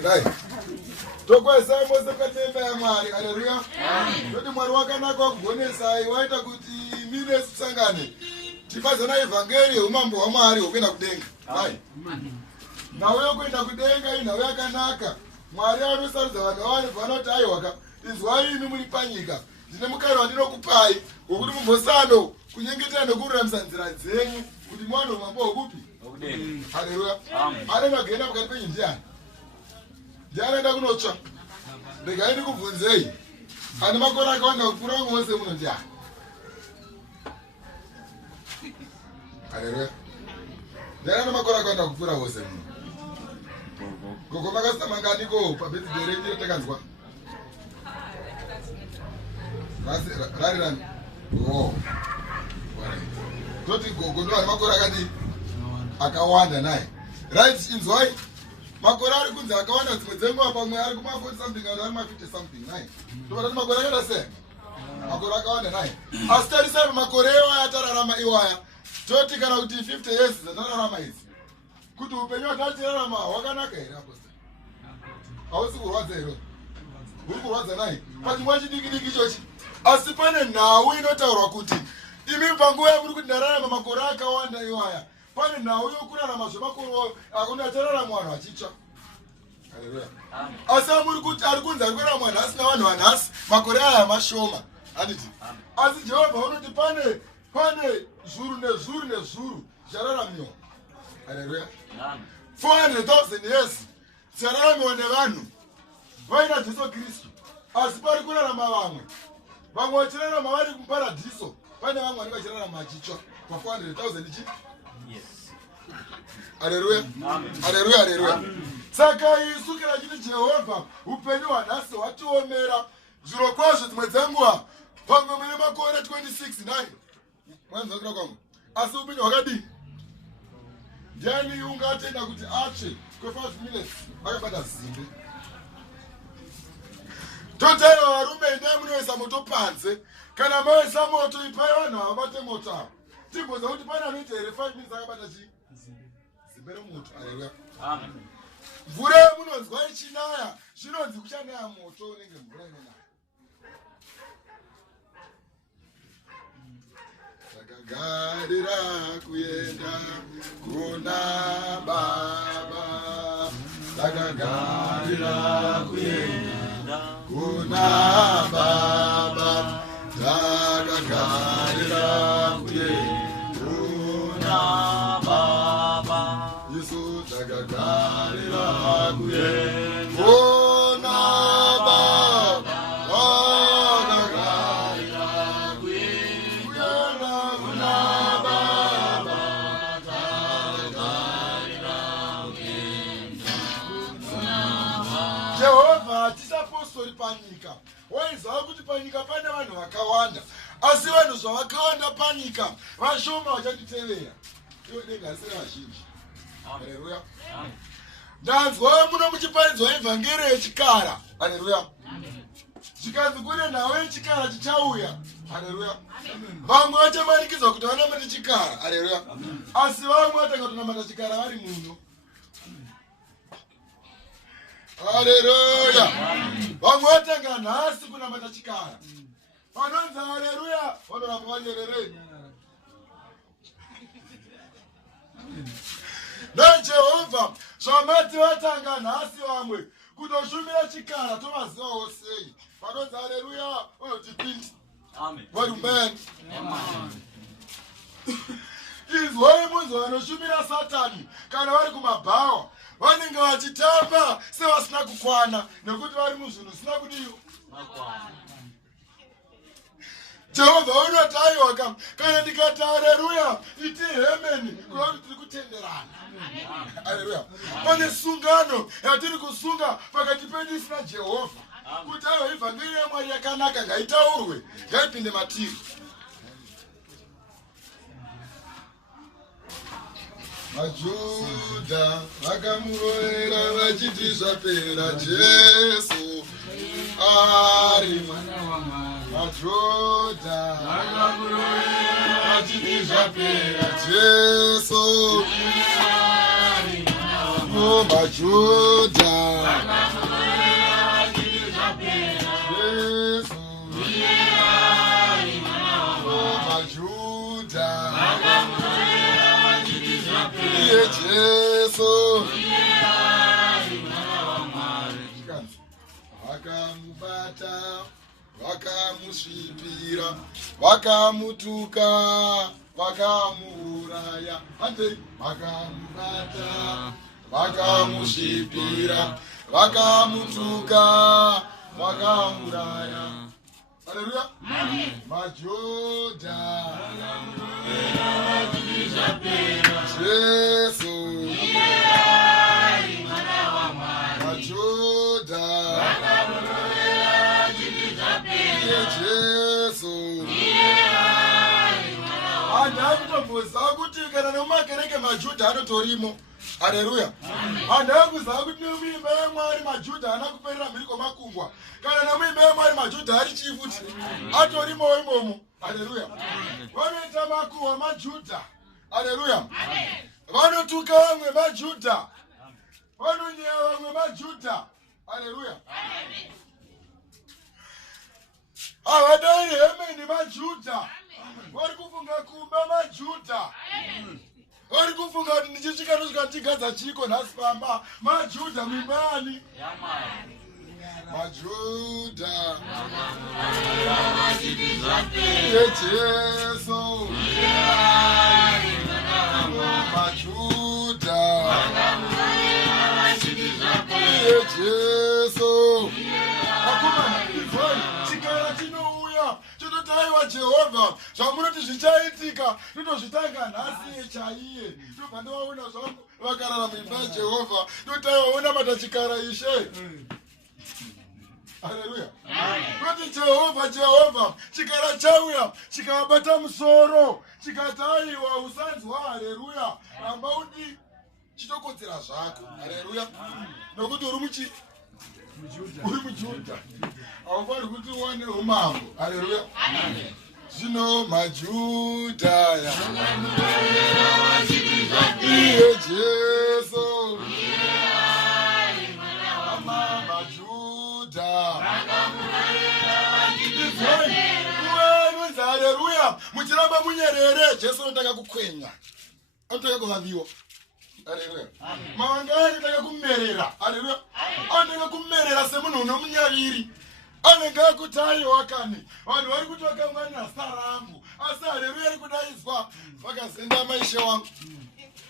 Right. Tokwesa mose katemba ya Mwari. Haleluya. Noti Mwari wakanaka wakugonesa waita kuti mine susangane. Tifazana evangeli umambo wa Mwari wokwenda kudenga. Right. Na wewe kwenda kudenga ina wewe yakanaka. Mwari anosarudza vanhu vane vanoti aiwa izwai imi muri panyika. Ndine mukari wandinokupai wokuti mumbosano kunyengetera nekururamisa nzira dzenyu kuti mwana umambo wokupi? Haleluya. Anoenda kuenda pakati penyu ndiani? Ndianoenda kunotsva. Regai ndikubvunzei. Ane makore akawanda kupfuura vamwe vose muno ndiani? Haleluya. Ndiani ane makore akawanda kupfuura vose muno? Gogo makasita manganiko pabirthday renyu ratakanzwa? Rari rani? Oh. Toti gogo ndo ane makore akati akawanda naye. Right, inzwai? Makore ari kunzi akawanda dzimwe dzenguva pamwe ari kuma 40 something ari kuma 50 something naye. Tobata makore akada sei? Makore akawanda naye. Asi tarisai makore iwaya atararama iwaya. Toti kana kuti 50 years dzatararama idzi. Kuti upenyu hwatatirarama hwakanaka here apostle? Hausi kurwadza here? Uri kurwadza naye? Pachimwa chidiki chochi. Asi pane nhau inotaurwa kuti imi panguva yamuri kuti ndararama makore akawanda iwaya. Pane nhau yokurarama zvemakore akunda tararama mwana achitsva. Haleluya. Asi amuri kuti ari kunzi ari kurarama mwana asina vanhu vanhasi makore aya mashoma. Handiti? Asi Jehovha unoti pane zuru nezuru zvararamiwa. Haleluya. 400,000 years dzararamiwa nevanhu vaina Jesu Kristu. Asi pari kurarama vamwe vachirarama vari kuparadhiso. Pane vamwe vari vachirarama achitsva pa 400,000 ichi. Yes. Haleluya. Haleluya, haleluya. Saka isu kana chiti Jehovha upenyu hwanhasi hwatiomera zviro kwazvo dzimwe dzenguva pamwe mune makore 26 naye. Mwanza kuna kwangu. Asi upenyu hwakadii? Ndiani ungatenda kuti atsve kwe 5 minutes akabata zimbe. Totero varume ndai munoisa moto panze. Kana moisa moto ipai vanhu havabate moto avo. Timbodza kuti pane anoita here 5 minutes akabata chi? Zimbe remoto. Haleluya. Amen. Mvura munonzwa ichinaya zvinonzi kuchanaya moto unenge mvura inonaya. Takagarira kuenda kuna Baba. Takagarira kuenda kuna Baba. Takagarira kuenda kuna Baba. Yesu takagarira kuenda kuna Baba. Jehovha tisapostoli panyika. Waiziva kuti panyika pane vanhu vakawanda. Asi vanhu zvavakawanda panyika vashoma vachatitevera. Iwe denga risina vazhinji. Haleluya. Ndanzwa muno muchiparidzwa evhangeri yechikara. Haleluya. Chikanzi kune nhau yechikara chichauya. Haleluya. Vamwe vachamanikidzwa kuti vanamata chikara. Haleluya. Asi vamwe vatanga kutonamata chikara vari muno. Haleluya. Vamwe vatanga nhasi kunamata chikara. Vanonzi haleluya vanoramba vanyererei. NaJehovha zvamati vatanga nhasi vamwe kutoshumira chikara tovazivawo sei. Vanonzi haleluya vanotipindi. Amen. What man? Amen. Izwai munzi vanoshumira Satani kana vari kumabhawa vanenge vachitamba sevasina kukwana nekuti vari muzvinhu zvisina kudiwa. Jehovha unoti aiwa kana ndikati haleluya iti hemeni kuva kuti tiri kutenderana. Haleluya. Pane sungano yatiri kusunga pakati pedu isu naJehovha kuti aiwa evhangeri yaMwari yakanaka ngaitaurwe ngaipinde matiri. Majudha vakamuroera vachiti zvapera Jesu ari mwana waMwari. Majudha vakamuroera vachiti zvapera Jesu ari mwana waMwari. Majudha vakamubata, vakamusvipira, vakamutuka, vakamuuraya. Handei, vakamubata, vakamusvipira, vakamutuka, vakamuuraya. Haleluya. Majudha, Jesu, Majudha, Jesu. Handaakutomboza kuti kana nemumakereke majudha anotorimo. Haleluya. Handaakuziva kuti nemuimba yaMwari majudha haana kuperera mhiri kwamakungwa. Kana nemuimba yaMwari majudha ari chifuti atorimowo imomo. Haleluya. Vanoita makuhwa majudha. Haleluya. Vanotuka vamwe majudha. Vanonyeva vamwe majudha. Haleluya. Havadai hemeni majudha. Vari kufunga kumba majudha. Vari kufunga kuti ndichisvika nosvika ndigadza chiko nhasi pamba majudha mimbani. Majudha yejesu. Majudha yejesu. Akomana izoi chikara chinouya chinotaiwa Jehovha. Zvamunoti zvichaitika ndinozvitanga nhasi chaiye. Ndobva ndovaona zvangu vakarara muimba yaJehovha. Ndotaiwaona matachikara ishe. Haleluya. Kuti Jehovha chikara chauya chikabata musoro chikataiwa usanzwa. Haleluya. Ramba uti chitokodzera zvako. Haleluya. Nokuti uri muJudha. Haufaniri kuti uwane umambo. Haleluya. Zvino majudha yejesu. Haleluya. Muchiramba munyerere Jesu anotanga kukwenya. Anotanga kuvaviwa. Haleluya. Mavangani anotanga kumerera. Haleluya. Anotanga kumerera semunhu unomunyaviri. Anenge akutaiwa kani. Vanhu vari kuti vakamwana sarangu. Asi haleluya ari kudaizwa. Vakazenda maishe wangu.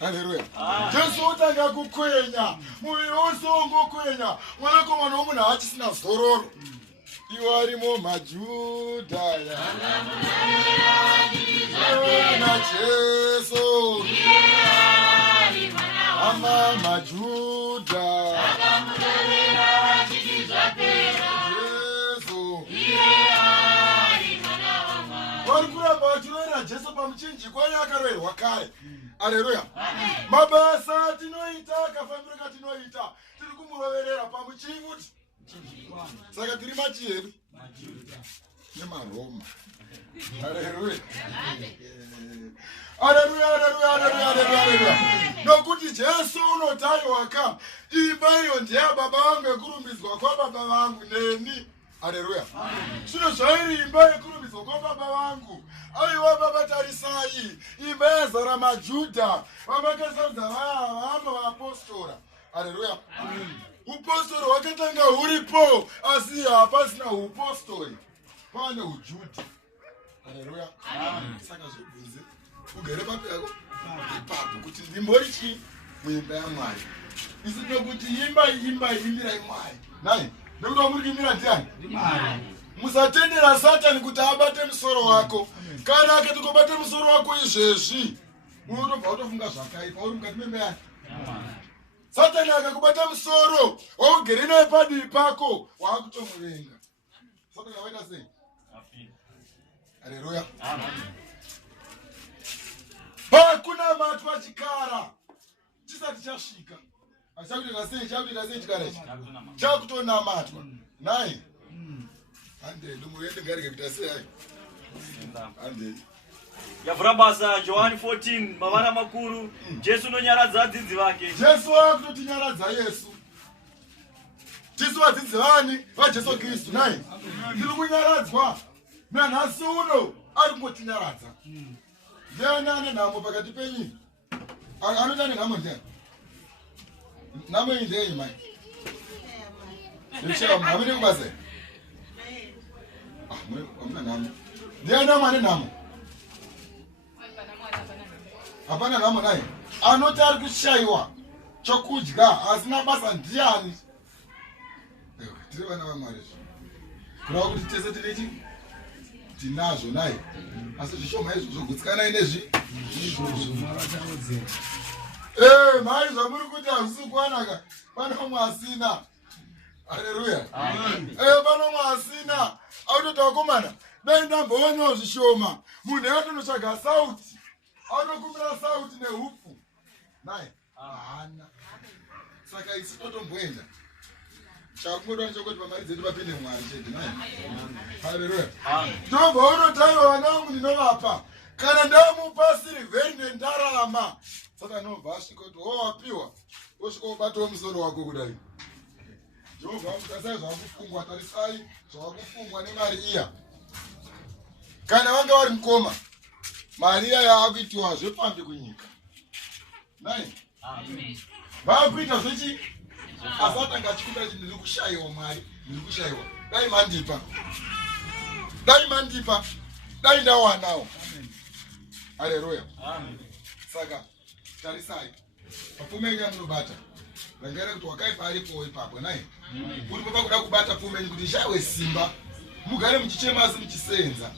Haleluya. Jesu utanga kukwenya. Muviri wose ungokwenya. Mwanakomana womunhu haachisina zororo. Iwo arimo majudha na Jesu. Ama majudha Jesu. Vari kuramba vachirovera Jesu pamuchinjikwa yakaroverwa kare. Haleluya. Mabasa tinoita, kafambiro katinoita, tiri kumuroverera pamuchivuti. Saka tiri machieri nemaroma. Haleluya. Haleluya, haleluya, haleluya, haleluya. Nokuti Jesu unotaiwa ka. Imba iyo ndiye baba vangu yekurumbidzwa kwa baba vangu neni. Haleluya. Zvino zvairi imba yekurumbidzwa kwa baba vangu. Aiwa baba tarisai. Imba yazara majudha. Vamakasadza vama vapostora. Haleluya. Upostori hwakatanga huripo, asi hapasina upostori. Pane ujudha. Haleluya. Saka zvibvunze ugere papi yako ipapo kuti ndimbori chi muimba yaMwari. Isino kuti imba imirai Mwari. Nai, ndokuti muri kuimira ndiani? Musatendera Satani kuti abate musoro wako. Kana akatokubate musoro wako izvezvi, unotobva utofunga zvakaipa uri mukati memba yake. Satani akakubata musoro, waugere naye padivi pako, waakutomuvenga. Satani waita sei? Haleluya. Pakunamatwa chikara chisati chasvika. Achakuita sei chikara ichi? Chakutonamatwa. Nai. Handei ndumuende ngarike kuita sei hai? Handei. Yavura basa Johani 14 mavana makuru. Jesu nonyaradza vadzidzi vake. Jesu akutotinyaradza Yesu. Tisu vadzidzi vani vaJesu Kristu nai. Tiri kunyaradzwa. Nanhasi uno ari kungotinyaradza. Ndiani ane nhamo pakati penyu? Anoti ane nhamo ndiani? Nhamo iyi ndeyei mai? Ndichera hamune kubasa. Hamuna nhamo. Ndiani ane nhamo? Hapana nhamo naye. Anoti ari kushaiwa chokudya asina basa ndiani? Tiri vana vaMwari. Kurava kuti tese tinechi tinazvo naye. Asi zvishoma izvozvo gutsikana inezvi. Mari zvamuri kuti hazvisi kuwanaka. Pane umwe asina. Haleluya. Pane umwe asina. Autoti vakomana. Dai ndamboonawo zvishoma. Munhu atonotsvaga sauti. Anokumbira sauti nehupfu. Naye haana. Saka isi totomboenda. Chakungoda nechekuti pamari dzedu papinde Mwari chete naye. Haleluya. Ndobva unotaiwa vana vangu ndinovapa. Kana ndamupa sirivheri nendarama. Saka nobva asvika kuti wapiwa. Wosvika ubatawo musoro wako kudai. Jehovha tarisai zvakufungwa, tarisai zvakufungwa nemari iya. Kana vanga vari mukoma, mari iya yaakuitiwa zvepambi kunyika. Nai? Amen. Vaakuita zvechi? Asatanga achikuda kuti ndiri kushayiwa Mwari, ndiri kushayiwa. Dai mandipa. Dai mandipa. Dai ndawanawo. Amen. Haleluya. Amen. Saka tarisai. Papfume yenyu yamunobata. Rangaira kuti wakaipa aripo ipapo naye. Uri papa kuda kubata pfume yenyu kuti shawe simba. Mugare muchichema asi muchisenza.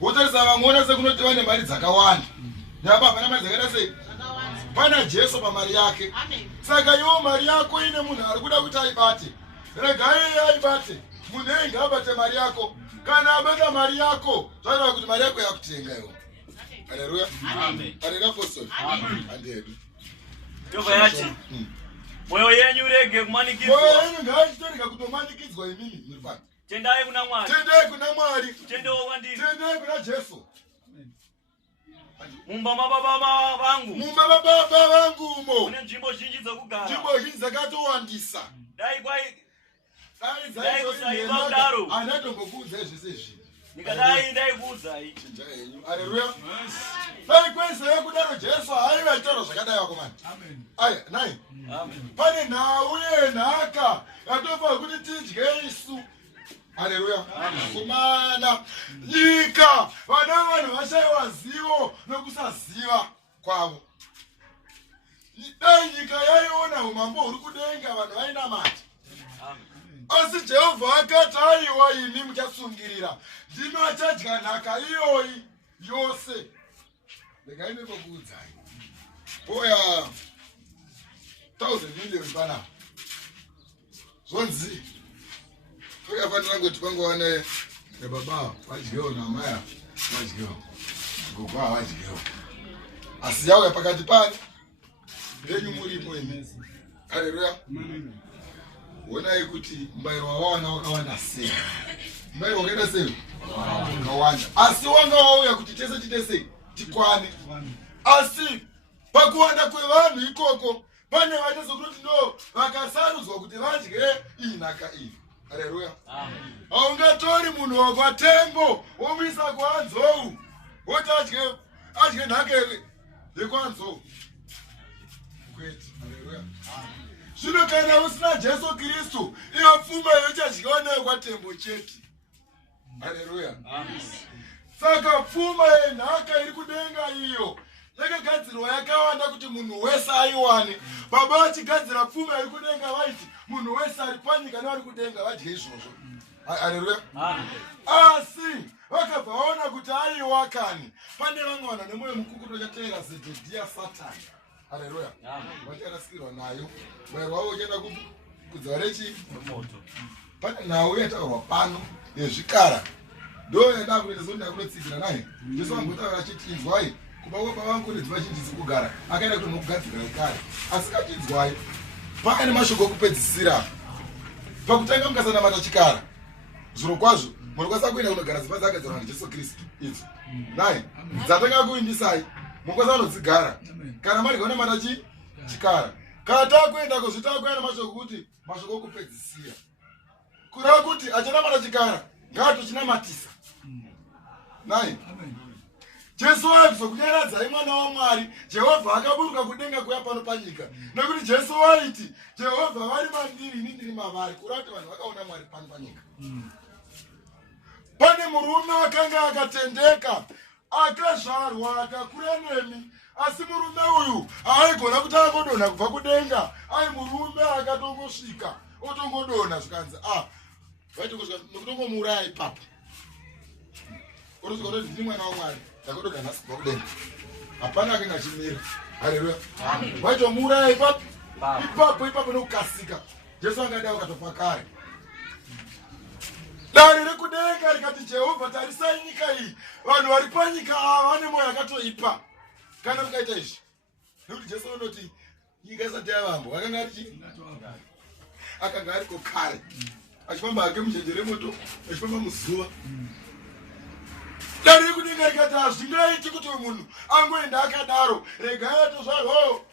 Wotarisa vamwe sekunoti vane mari dzakawanda. Nyamba pana mari dzakaita sei? Pana Jesu pamari yake. Saka iwo mari yako ine munhu ari kuda kuti aibate. Regai aibate. Munhu ngabate mari yako. Kana abata mari yako, zvaita kuti mari yako yakutenga iwo. Haleluya. Amen. Haleluya apostoli. Amen. Andedu. Tova yati. Moyo yenyu urege kumanikidzwa. Moyo yenyu ngaitoreka kutomanikidzwa imini muri pano. Tendai kuna Mwari. Tendai kuna Mwari. Tendewo kwandiri. Tendai kuna Jesu. Mumba mababa vangu. Mumba mababa vangu mo. Kune nzvimbo zhinji dzokugara. Nzvimbo zhinji dzakatowandisa. Dai kwai. Dai kusaiva kudaro. Anatombokuudza zvese izvi. Nikadai ndaikuudzai. Chinja yenyu. Haleluya. Dai kwese kudaro Jesu haiva chitoro zvakadai vakomana. Amen. Aya, nai. Amen. Pane nhau yenhaka yatofa kuti tidye isu. Haleluya. Kumana nyika vana vanhu vashaiwa zivo nokusaziva kwavo. Dai nyika yaiona umambo huri kudenga vanhu vainamata. Asi Jehovha akati aiwa ini muchasungirira ndino achadya nhaka iyoyi yose. Regai nepokuudzai. Oya 1000 million panapa. Zvonzi toyafanira kuti pangowana nebaba vadyewo namaya vadyewo gogo havadyewo asi yauya pakati pani renyu muripo imi. Haleluya. Onai kuti mubayiro wawana wakawanda sei. Mubayiro wakaenda sei? Wakawanda. Asi wanga wauya kuti tese titese tikwane. Asi pakuwanda kwevanhu ikoko pane vaita sokuti ndo vakasarudzwa kuti vadye iyi nhaka iyi. Haleluya. Amen. Haungatori munhu wakwatembo womuisa kuanzou woti adye nhaka yekwanzou. Kwete. Haleluya. Zvino kana usina Jesu Kristu, iyo pfuma yochadyiwa nayo kwatembo chete. Haleluya. Amen. Saka pfuma yenhaka iri kudenga iyo yakagadzirwa yakawanda kuti munhu wese aiwane. Baba vachigadzira pfuma iri kudenga vaiti munhu wese ari panyika nevari kudenga vadye izvozvo. Haleluya. Asi vakabva vaona kuti aiwa kani. Pane vamwe vanhu nemwoyo mukukuto chateera Zedhekia Satani. Haleluya. Vacharasikirwa nayo. Mwero wavo uchienda kudzarechi moto. Pane nhau yataurwa pano yezvikara. Ndo yada kuita zoni yakunotsikira naye. Jesu vangotaura achiti inzwai. Kuba baba vangu nedzimba zhinji dzekugara. Akaenda kuti mukugadzirira ikare. Asingatinzwai. Pane mashoko okupedzisira. Pakutanga mukasanamata chikara. Zviro kwazvo munokwanisa kuenda kunogara dzimba dzakagadzirwa naJesu Kristu idzi. Naye dzatanga kuindisai. Munokwanisa kunodzigara. Kana mari kunamata chikara. Kana takuenda kuzvitakuenda mashoko kuti mashoko okupedzisira. Kureva kuti achanamata chikara ngaatochinamatisisa. Naye Jesu aibva kunyaradzai mwana waMwari. Jehovha akaburuka kudenga kuya pano panyika. Nekuti Jesu waiti Jehovha vari mandiri ini ndiri mavari. Kureva kuti vanhu vakaona Mwari pano panyika. pane murume akanga akatendeka akazvarwa akakura nemi, asi murume uyu haigona kuti angodonha kubva kudenga. Ai murume akatongosvika otongodonha zvikanzi vaitongosvika nokutongomuuraya ipapo. Otosvika kuti ndiri mwana waMwari ndakadoka nhasi kubva kudenga. Hapana akanga achimira. Haleluya. Vaitomuuraya ipapo nokukasika. Jesu angadai ukatofa kare. Dare rekudenga rikati Jehovha, tarisai nyika iyi. Vanhu vari panyika ava vane mwoyo yakatoipa. Kana mukaita izvi. Nekuti Jesu anoti nyika isati yavambwa. Akanga ariko kare. Achifamba hake munjenjere moto, achifamba muzuva. Dare rekudenga rikati hazvingaiti kuti munhu angoenda akadaro. Regai atozvarwawo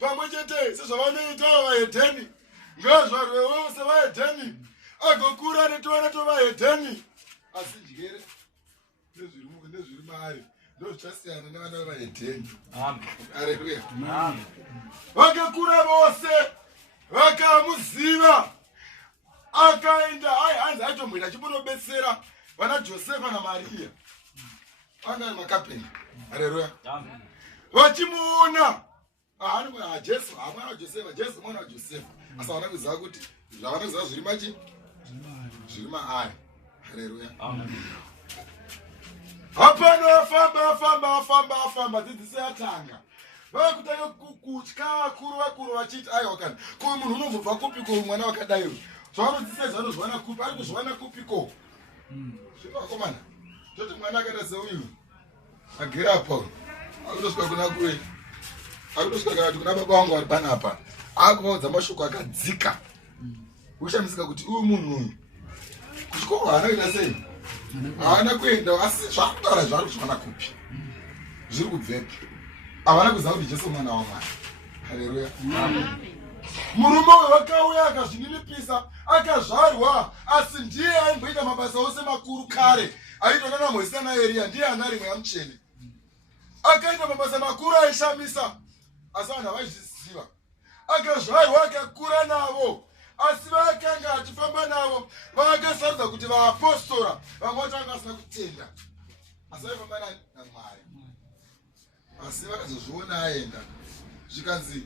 pamwe chete sezvavanoita vahedheni. Ngazvarwewo sevahedheni. Agokura netowana tovahedheni. Asi njere nezviri maari ndozvichasiyana nevana vevahedheni. Haleluya. Vakakura vose vakamuziva. Akaenda hanzi aitomboenda achimbonobatsira vana Josefa naMaria. Anga makapeni. Haleluya. Vachimuona Jesu mwana wa Josefa, Jesu mwana wa Josefa. Asi havana kuziva kuti zvavanoziva zviri machi zviri maari. Haleluya. Hapana afamba dzidzisi yatanga. Vakutanga kutya vakuru vachiti aiwa kana ko munhu unobva kupiko mwana wakadai. Zvavanodzisa zvanozwana kupi ari kuzwana kupiko. Zvinokomana. Toti mwana akaita seuyu agere apa. Akutosvika kuna kure. Akutosvika kana kuna baba vangu vari panapa. Akuvaudza mashoko akadzika. Ushamisika kuti uyu munhu uyu kuchikoro haana kuita sei? Haana kuenda, asi zvakutaura zvari kuzwana kupi. Zviri kubvepi. Havana kuziva kuti Jesu mwana waMwari. Haleluya. Murume uyu vakauya akazvininipisa, akazvarwa, asi ndiye aimboita mabasa ose makuru kare. Aitwa naMozisi naEriya, ndiye anga ari mweya mutsvene. Akaita mabasa makuru aishamisa, asi vanhu havaizviziva. Akazvarwa akakura navo, asi vakanga achifamba navo vakasarudza kuti vaapostora. Vamwe vacho vanga vasina kutenda, asi vaifamba naMwari. Asi vakazozviona aenda, zvikanzi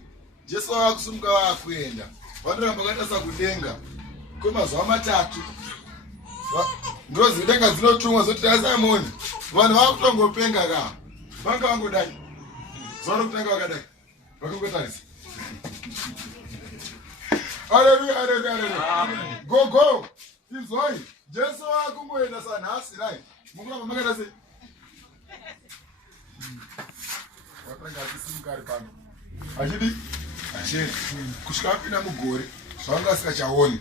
Jesu vakusumuka vaakuenda. Vanoramba vakatarisa kudenga kwemazuva matatu. Ndozi denga dzinotumwa zoti tasamoni. Vanhu vakutongopenga ka. Vanga vangodai. Zvino kutanga vakadai. Vakangotarisa. Haleluya. Go. Inzwai. Jesu vakungoenda sanhasi nai. Mukuramba makata sei? Vakanga vachisimuka ari pano. Achidi? Achedi. Kusvika apinda mugore. Zvanga asikachaoni.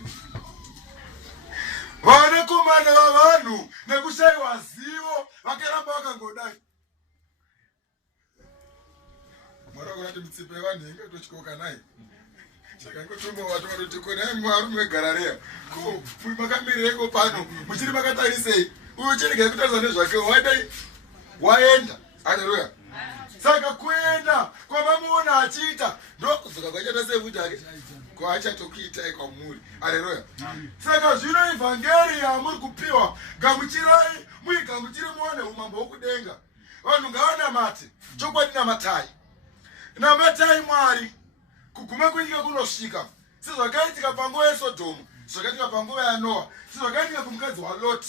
Vanakomana vavanhu nekushayiwa zivo vakaramba vakangodai. Mwari vakurati mitsipa yevanhu ingatotyauka nai. Chakangotumba watu vanoti konai mwarume Garareya. Ko makamireko pano muchiri makatarisei. Uyu chirege kutarisa nezvake wadai waenda. Haleluya. Saka kuenda kwavamuona achiita ndokudzoka kwachaita sefuti ake kwaachatokuitai kwamuri. Haleluya. Saka zvino evhangeri yamuri kupiwa gamuchirai muigamuchiri muone umambo hwokudenga. Vanhu ngavanamate chokwadi namatai. Namatai Mwari kuguma kwenyika kunosvika. Sezvakaitika panguva yeSodhomu, zvakaitika panguva yaNoa, sezvakaitika kumukadzi waLoti.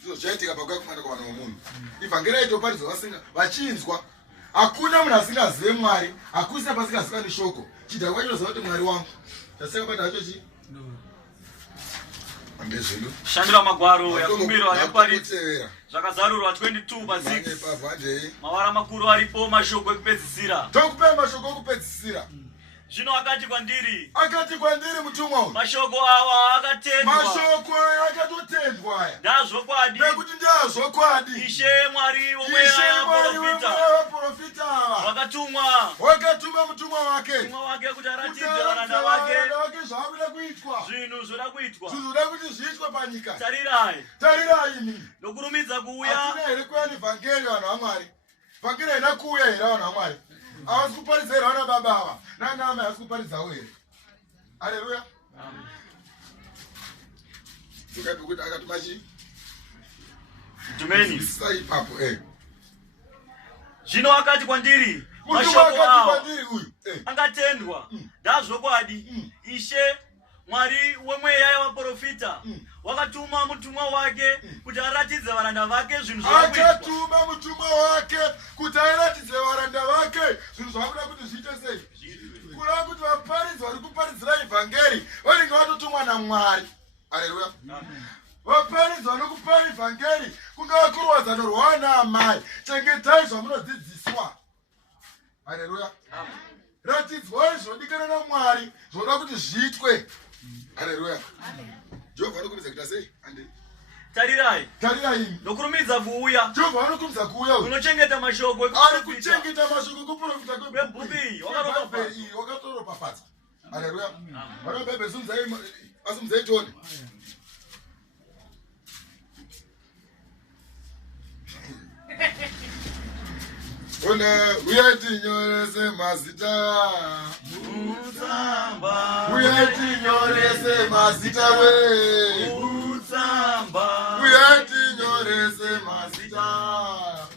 Zvino zvaitika pakuya kumwana kwavana vomunhu. Ivhangeri yaitoparidza vasinga vachinzwa. Hakuna munhu asingazive Mwari, hakusina pasingaziva shoko. Chidhakwa chinoziva kuti Mwari wangu. Chaseka bata hacho chi? Andezvino. Shandira magwaro yakumbiro anoparidza. Zvakazarurwa 22:6. Mavara makuru aripo mashoko ekupedzisira. Tokupe mashoko ekupedzisira. Zvino akati kwandiri mutumwa uyu. Mashoko awa akatendwa. Mashoko akatotendwa aya. Ndazvokwadi. Nekuti ndazvokwadi. Ishe Mwari womweya waprofita. Wakatuma mutumwa wake. Mutumwa wake kuti aratidze varanda vake. Zvaakuda kuitwa. Zvinhu zvoda kuitwa. Zvoda kuti zviitwe panyika. Tarirai ini. Nokurumidza kuuya. Hatina here kuuya nevhangeri vanhu vaMwari. Vhangeri haina kuuya here vanhu vaMwari. Havasi kuparidza here vana baba ava. Nana amai havasi kuparidzawo here. Haleluya. Tukape kuti akatumachi. Tumeni. Sai papo Zvino akati kwandiri, mashoko awo angatendwa. Ndazvokwadi. Ishe Mwari wemweya yavaprofita wakatuma mutumwa wake kuti aratidze varanda vake zvinhu zvakuitwa. Akatuma mutumwa wake kuti aratidze varanda vake zvinhu zvakuda kuti zviite sei. Kureva kuti vaparidzi vari kuparidzira evhangeri vanenge vatotumwa naMwari. Haleluya. Vaparidzi vanokupara evhangeri kungava kurwadzano rwana amai. Chengetai zvamunodzidziswa. Haleluya. Ratidzwai zvinodikanwa naMwari zvinoda kuti zviitwe. Haleluya. Jehovha anokumbidza kuita sei? Tarirai. Tarirai. Nokurumidza kuuya. Jehovha anokumbidza kuuya. Unochengeta mashoko ari kuchengeta mashoko ekuprofita kwebhuku iyi wakatoropafadza. Haleluya. Vana Bhebhe asumuzai tione. Ona uyai tinyorese mazita mutsamba. Uyai tinyorese mazita we mutsamba. Uyai tinyorese mazita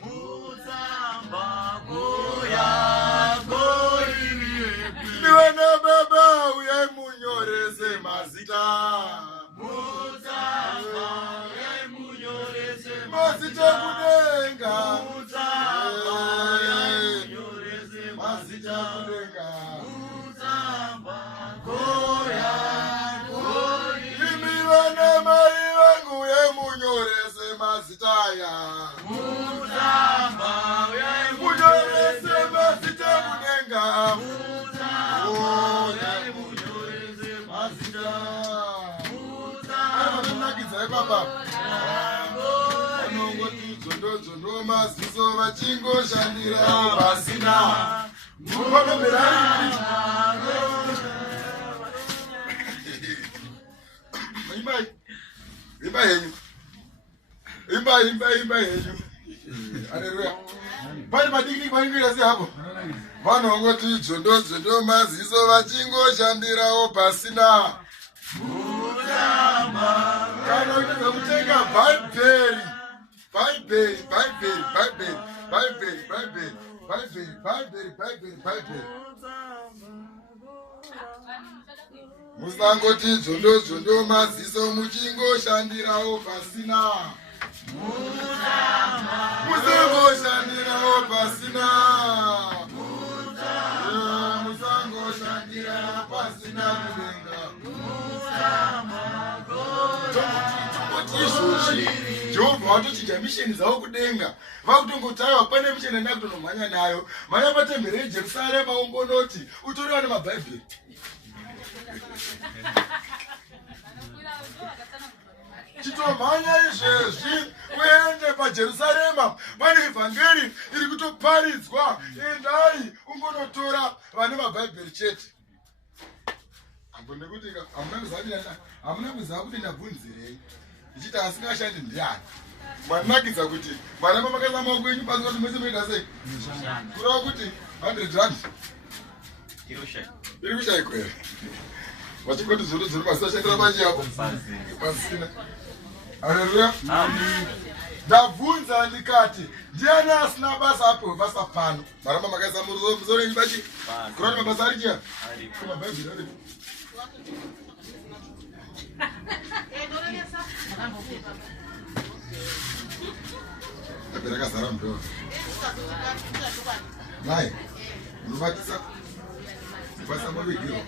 mutsamba. Goya goiri. Vana Baba uyai munyorese mazita mutsamba. Uyai munyorese mazita kudenga mazita kudenga goya goiri. Imi vana mai vangu uyai munyorese mazita ya mutsamba. Uyai munyorese mazita kudenga uyai munyorese mazita anonakidzai baba vanongoti dzondodzo maziso vachingoshandira pasina imba yenyu imba yenyu. Haleluya. Pane madiki paningirira sei hapo. Vanongoti dzondodzo maziso vachingoshandirawo pasina. Kana uchida kutenga Bible. Musangoti dzondodzo maziso muchingoshandirawo pasina. Musangoshandirawo pasina. Musangoshandirawo pasina kudenga. Jehovha watochinja misheni dzavo kudenga. Vakutongotaiwa pane misheni enda kutonomhanya nayo. Mhanya patemberi yeJerusarema umbonoti utoriwa nemabhaibheri. Chitomhanya izvezvi uende paJerusarema pane evhangeri iri kutoparidzwa. Endai ungonotora vane mabhaibheri chete. Nekuti hamuna kuziva kuti ndabvunzirei ichiti asingashandi ndiani. Manakidza kuti vana vamakaisa maoko enyu pasi kuti mese moita sei. Kureva kuti 100 rand iri kushayikwa here. Vachingoti dzoro masashandira manje yapo pasina. Haleluya. Ndabvunza ndikati ndiani asina basa apo basa pano. Maramba makaisa muzoro enyu bachi kurati mabasa ari chia kumabhaibheri ari. Apera kasara mdo. Nai. Unobatisa. Basa mabigiro.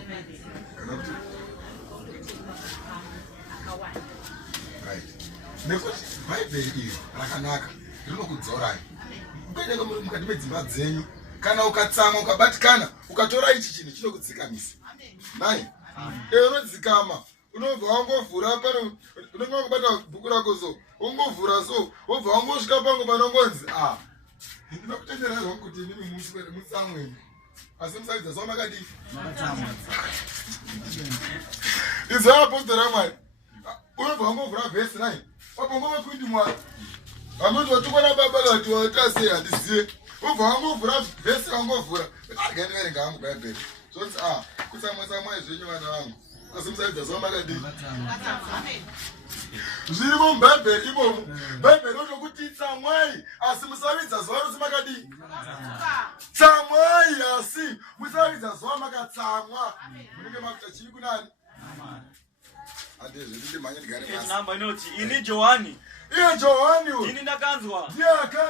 Kana kuti. Right. Nekuti Bible iyo rakanaka. Rinokudzorai. Ukaenda mukati medzimba dzenyu kana ukatsama ukabatikana ukatora ichi chinhu chinokudzikamisa. Nai. Unodzikama. Unobva wangovhura pano unenge wakubata bhuku rako so ungovhura so wobva wangosvika pangu panongonzi ndinokutendera zvangu kuti ndiri mutsamweni asi musaridza so makadii izvo apostori aMwari. Unobva wangovhura vhesi 9 wabva kuindi Mwari hamoti watukwana baba kati watasei handizive. Ubva wangovhura vhesi wangovhura againiverenga hangu Bhaibheri zvonzi kutsamwa zvenyu vana vangu asi musavidza zuva makadii zvirimo mubhaibheri imomo. Bhaibheri rotokuti tsamwai asi musavidza zuva rosi makadii. Tsamwai asi musavidza zuva makatsamwa. Munenge makuita chii kunani? Handizvi ndimhanye ndigare pasi. Namba inoti ini Johani. Iye Johani uyu ini ndakanzwa ndiye akanzwa